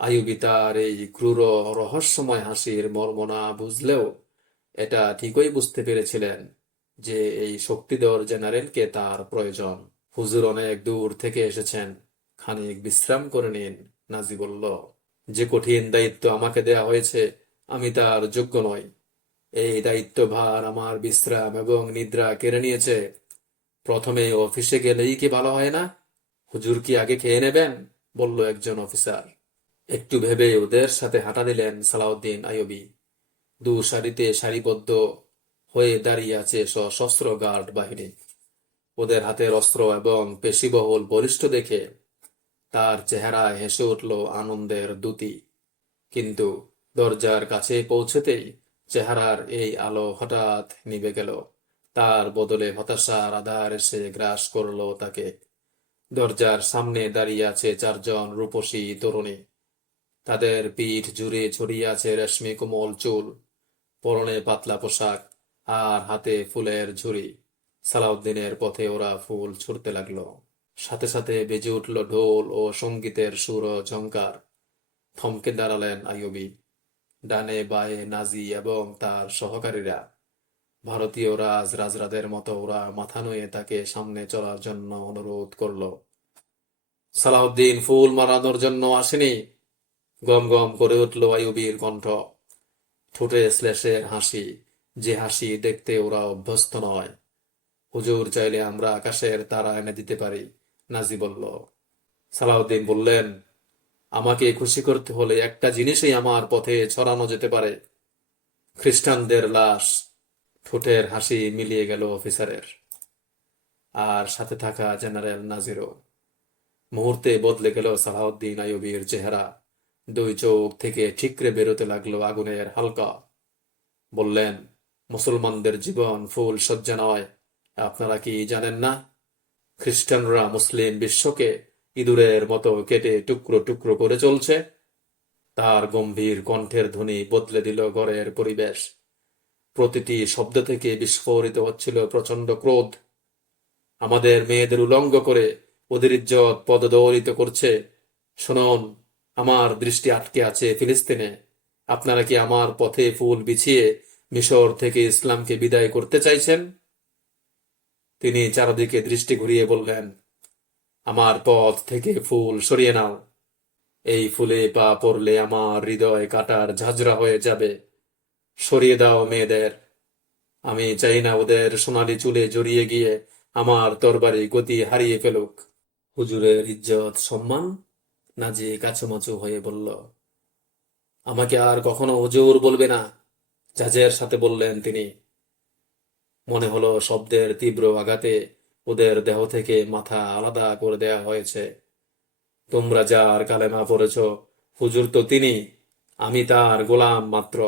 আইয়ুবী তার এই ক্রূর রহস্যময় হাসির মর্ম না বুঝলেও এটা ঠিকই বুঝতে পেরেছিলেন যে এই শক্তিধর জেনারেলকে তার প্রয়োজন। হুজুর অনেক দূর থেকে এসেছেন, খানিক বিশ্রাম করে নিন। নাজি বলল, যে কঠিন দায়িত্ব আমাকে দেয়া হয়েছে আমি তার যোগ্য নই। এই দায়িত্বভার আমার বিশ্রাম এবং নিদ্রা কেড়ে নিয়েছে। প্রথমে অফিসে গেলেই কি ভালো হয় না? হুজুর কি আগে খেয়ে নেবেন? বলল একজন অফিসার। একটু ভেবে ওদের সাথে হাঁটা দিলেন সালাউদ্দিন আইয়ুবী। দু সারিতে সারিবদ্ধ হয়ে দাঁড়িয়ে আছে সশস্ত্র গার্ড বাহিনী। ওদের হাতের অস্ত্র এবং পেশিবহুল বলিষ্ঠ দেখে তার চেহারায় হেসে উঠল আনন্দের দ্যুতি। কিন্তু দরজার কাছে পৌঁছতেই চেহারার এই আলো হঠাৎ নিভে গেল। তার বদলে হতাশার আধার এসে গ্রাস করল তাকে। দরজার সামনে দাঁড়িয়ে আছে চারজন রূপসী তরুণী। তাদের পিঠ জুড়ে ছড়িয়ে আছে রেশমি কোমল চুল, পরনে পাতলা পোশাক, আর হাতে ফুলের ঝুড়ি। সালাউদ্দিনের পথে ওরা ফুল ছুঁড়তে লাগলো। সাথে সাথে বেজে উঠল ঢোল ও সঙ্গীতের সুর ও ঝংকার। থমকে দাঁড়ালেন আইয়ুবী। ডানে বাঁয়ে নাজি এবং তার সহকারীরা। ভারতীয় রাজরাজরাদের মতো ওরা মাথা নুয়ে তাকে সামনে চলার জন্য অনুরোধ করলো। সালাউদ্দিন ফুল মারানোর জন্য আসেনি, গম গম করে উঠল আইয়ুবীর কণ্ঠ। ঠোঁটে শ্লেষের হাসি, যে হাসি দেখতে ওরা অভ্যস্ত নয়। হুজুর চাইলে আমরা আকাশের তারা এনে দিতে পারি, নাজি বলল। সালাউদ্দিন বললেন, আমাকে খুশি করতে হলে একটা জিনিসই আমার পথে ছড়ানো যেতে পারে, খ্রিস্টানদের লাশ। ঠোঁটের হাসি মিলিয়ে গেল অফিসারের, আর সাথে থাকা জেনারেল নাজিরও। মুহূর্তে বদলে গেল সালাউদ্দিন আইয়ুবীর চেহারা। দুই চোখ থেকে ঠিকরে বেরোতে লাগলো আগুনের হালকা। বললেন, মুসলমানদের জীবন ফুল সজ্জা নয়। আপনারা কি জানেন না? খ্রিস্টানরা মুসলিম বিশ্বকে ইঁদুরের মতো কেটে টুকরো টুকরো করে চলছে। তার গম্ভীর কণ্ঠের ধ্বনি বদলে দিল ঘরের পরিবেশ। প্রতিটি শব্দ থেকে বিস্ফোরিত হচ্ছিল প্রচন্ড ক্রোধ। আমাদের মেয়েদের উলঙ্গ করে ওদের ইজ্জত পদদলিত করছে। শুনুন, আমার দৃষ্টি আটকে আছে ফিলিস্তিনে। আপনারা কি আমার পথে ফুল বিছিয়ে মিশর থেকে ইসলামকে বিদায় করতে চাইছেন? তিনি চারদিকে দৃষ্টি ঘুরিয়ে বললেন, আমার পথ থেকে ফুল সরিয়ে নাও। এই ফুলে পা পড়লে আমার হৃদয় কাটার ঝাঁঝরা হয়ে যাবে। সরিয়ে দাও মেয়েদের। আমি চাই না ওদের সোনালি চুলে জড়িয়ে গিয়ে আমার তরবারি গতি হারিয়ে ফেলুক। হুজুরের ইজ্জত সম্মান? নাজি কাছুমাচু হয়ে বলল, আমাকে আর কখনো হুজুর বলবে না, ঝাঁঝের সাথে বললেন তিনি। মনে হলো শব্দের তীব্র আঘাতে ওদের দেহ থেকে মাথা আলাদা করে দেয়া হয়েছে। তোমরা যার কালেমা পড়েছ, হুজুর তো তিনি, আমি তার গোলাম মাত্র।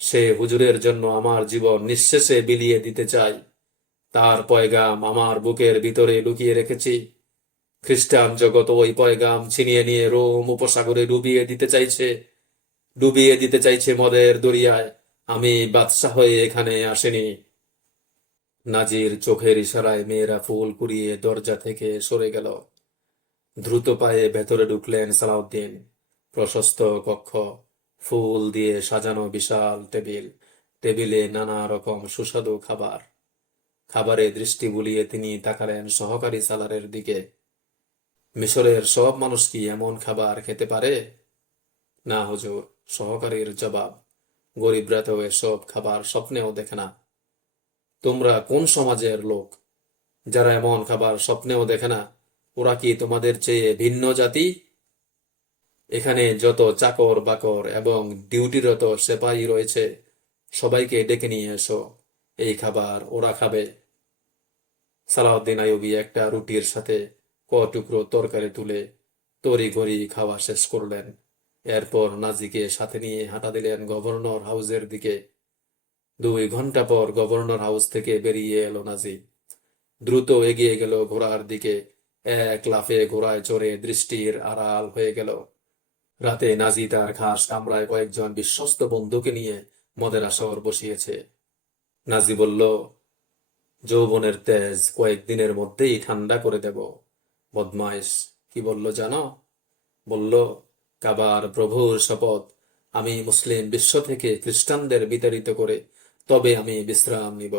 সে হুজুরের জন্য আমার জীবন নিঃশেষে বিলিয়ে দিতে চাই। তার পয়গাম আমার বুকের ভিতরে লুকিয়ে রেখেছি। খ্রিস্টান জগৎ ওই পয়গাম ছিনিয়ে নিয়ে রোম উপসাগরে ডুবিয়ে দিতে চাইছে মদের দরিয়ায়। আমি বাদশাহ হয়ে এখানে আসেনি। নাজির চোখের ইশারায় মেয়েরা ফুল কুড়িয়ে দরজা থেকে সরে গেল। দ্রুত পায়ে ভেতরে ঢুকলেন সালাউদ্দিন। প্রশস্ত কক্ষ, ফুল দিয়ে সাজানো বিশাল টেবিল, টেবিলে নানা রকম সুস্বাদু খাবার। খাবারে দৃষ্টি বুলিয়ে তিনি তাকালেন সহকারী সালারের দিকে। মিশরের সব মানুষ কি এমন খাবার খেতে পারে? না হুজুর, সহকারীর জবাব। গরিবরা তো এসব খাবার স্বপ্নেও দেখে না। তোমরা কোন সমাজের লোক, যারা এমন খাবার স্বপ্নেও দেখে না? ওরা কি তোমাদের চেয়ে ভিন্ন জাতি? এখানে যত চাকর বাকর এবং ডিউটিরত সেপাহী রয়েছে, সবাইকে ডেকে নিয়ে এসো। এই খাবার ওরা খাবে। সালাউদ্দিন আইয়ুবী একটা রুটির সাথে টুকরো তরকারি তুলে তড়িঘড়ি খাওয়া শেষ করলেন। এরপর নাজিকে সাথে নিয়ে হাঁটা দিলেন গভর্নর হাউসের দিকে। 2 ঘন্টা পর গভর্নর হাউস থেকে বেরিয়ে এলো নাজি। দ্রুত এগিয়ে গেল ঘোড়ার দিকে। এক লাফে ঘোড়ায় চড়ে দৃষ্টির আড়াল হয়ে গেল। রাতে নাজি তার খাস কামরায় কয়েকজন বিশ্বস্ত বন্ধুকে নিয়ে মদের আসর বসিয়েছে। নাজি বলল, যৌবনের তেজ কয়েকদিনের মধ্যেই ঠান্ডা করে দেব। বদমাইশ কি বলল জানো? বলল, কাবার প্রভুর শপথ, আমি মুসলিম বিশ্ব থেকে খ্রিস্টানদের বিতাড়িত করে তবে আমি বিশ্রাম নিব।